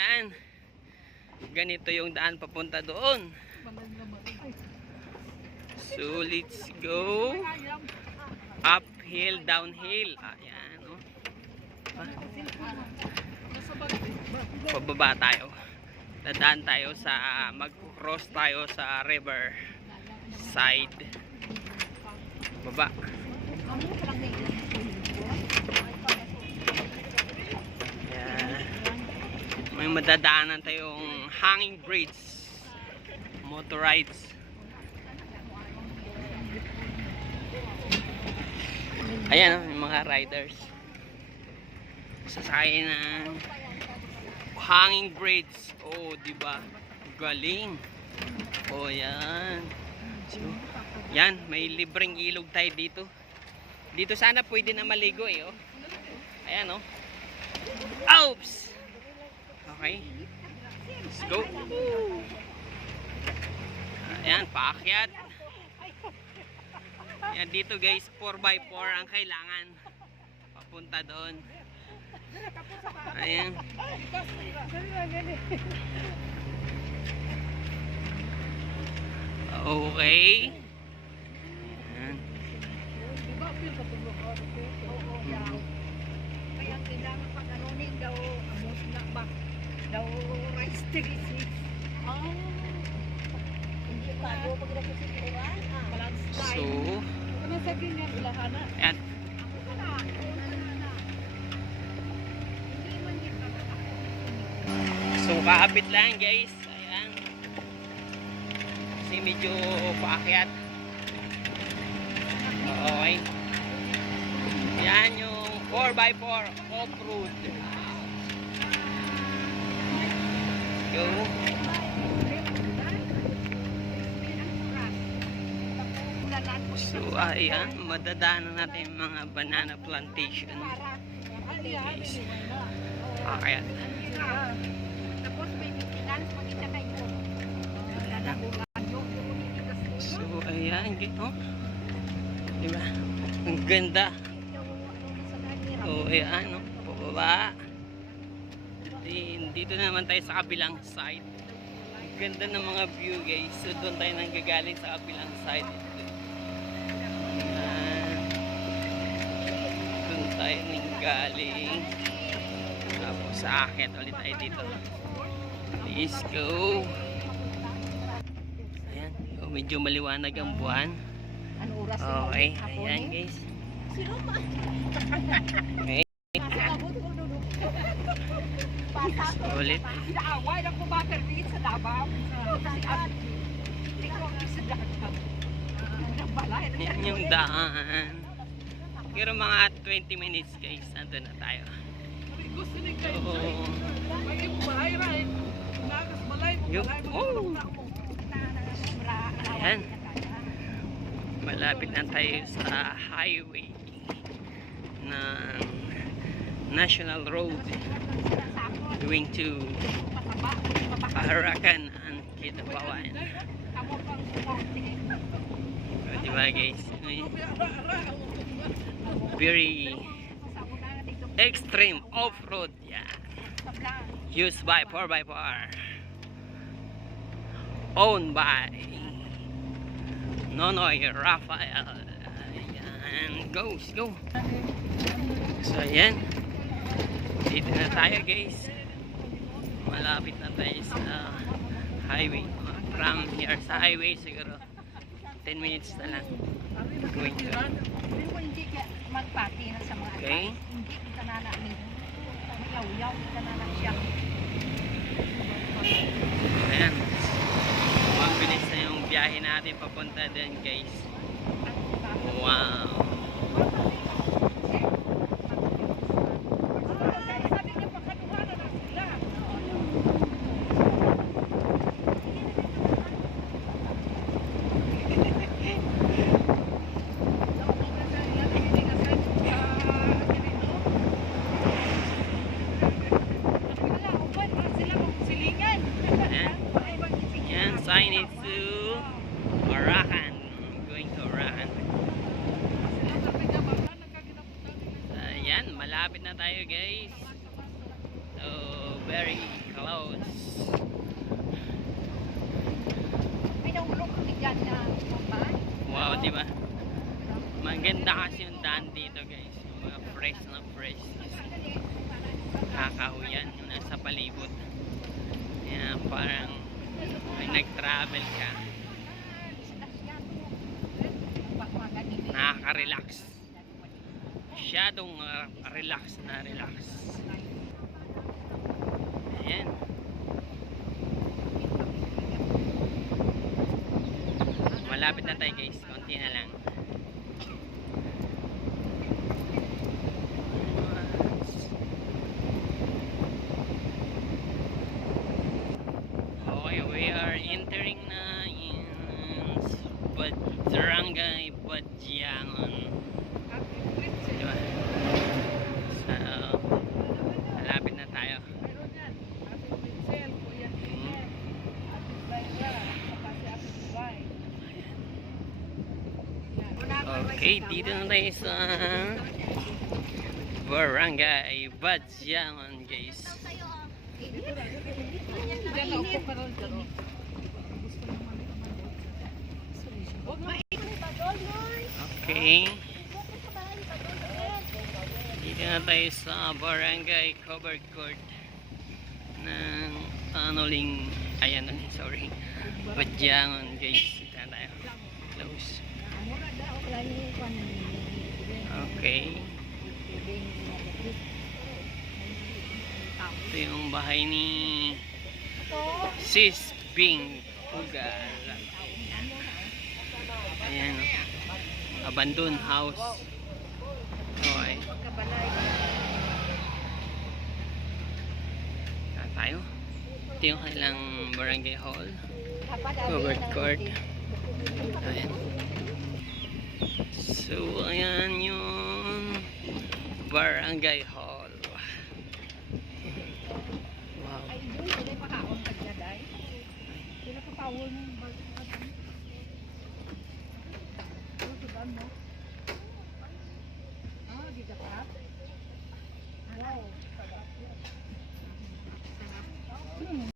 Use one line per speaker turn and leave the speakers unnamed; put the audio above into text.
Ayan. Ganito yung daan papunta doon. So, let's go. Uphill, downhill. Ayan, oh. Pababa tayo. Dadaan tayo sa, mag-cross tayo sa river side. Baba. Ayan. May madadaanan tayong hanging bridge. Motorites. Ayan, oh, yung mga riders. Sasakay ng hanging bridge. Oh, di ba? Galing. Oh, yan. So, yan, may libreng ilog tayo dito. Dito sana pwede na maligo eh, oh. Ayan, oh. Oops! Okay. Let's go. Ayan, paakyat. Yan dito guys, 4x4 ang kailangan. Papunta doon. Ayan. Okay. Ayan.
Kaya 36. Oh. Hindi pa ako pagdating sa So,
at So, kaabit lang guys. Ayan. Kasi medyo paakyat. Okay. Yan yung 4x4 off-road. So, ayan. Madadaanan natin mga banana plantation. Guys.
Yung yung
So, ayan. Gito. Diba? Ang ganda. So, ayan. No? Pababa. Then, dito naman tayo sa kabilang side. Ganda ng mga view guys. So, doon tayo nanggagaling sa kabilang side. Ayan. Doon tayo nanggaling. Tapos sa akin ulit tayo dito. Let's go. Ayan. So, medyo maliwanag ang buwan. Okay. Ayan guys. Okay. Ulit.
Inaaway na po dito sa balay.
Yan yung daan. Pero mga 20 minutes guys, nandun na tayo.
Gusto ni
So,
May balay ra eh. Nagas balay mo.
oh. Ayan. malapit na tayo sa highway ng National Road going to Paracan and Kitabawan. So, di ba guys? Very extreme off-road. Yeah. Used by 4x4. Owned by Nonoy Rafael. Ayan. Go, go. So, ayan. Dito na tayo, guys. Malapit na tayo sa highway. From here sa highway, siguro 10 minutes na lang. Going to.
Magpati na sa mga
Okay.
Hindi na na ni. Yaw-yaw kita na na siya.
Ayan. Mabilis na yung biyahe natin papunta din, guys. Wow.
Sabi niya pagkanuhanan na sila.
Ayan. Yan, sign it to Arakan. Going to Arakan. Ayan, malapit na tayo guys. So, very close. close.
Pinahulog kami dyan na.
Wow, di ba? Maganda kasi yung daan dito guys. Yung mga fresh na fresh. Kakahuyan yung nasa palibot. Yan, parang may nag-travel ka. Masyadong uh, relax na relax. Ayan. Malapit na tayo guys. Konti na lang. Okay, we are entering na in Bad Barangay Badyangon. Diba? So, malapit na tayo. Okay, dito na tayo sa Barangay Badyangon, guys. Okay. Dito na tayo sa Barangay Covered Court ng Anoling ayan sorry Badyangon guys dito na tayo close okay. Ito yung bahay ni Sis Bing Pugal ayan oh. abandoned house. Okay. Saan tayo? Ito yung kailang barangay hall. Covered court. Ayan So, ayan yung barangay hall. Wow. Ay,
doon, sila pa kaon pagladay. Sila pa paul
mo.